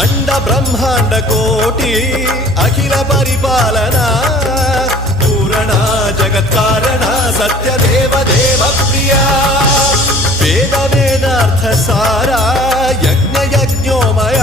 అండ బ్రహ్మాండ కోటి అఖిల పరిపాలన పూరణ జగత్కారణ సత్యదేవ దేవ ప్రియ వేద వేదార్థ సారా యజ్ఞ యజ్ఞోమయ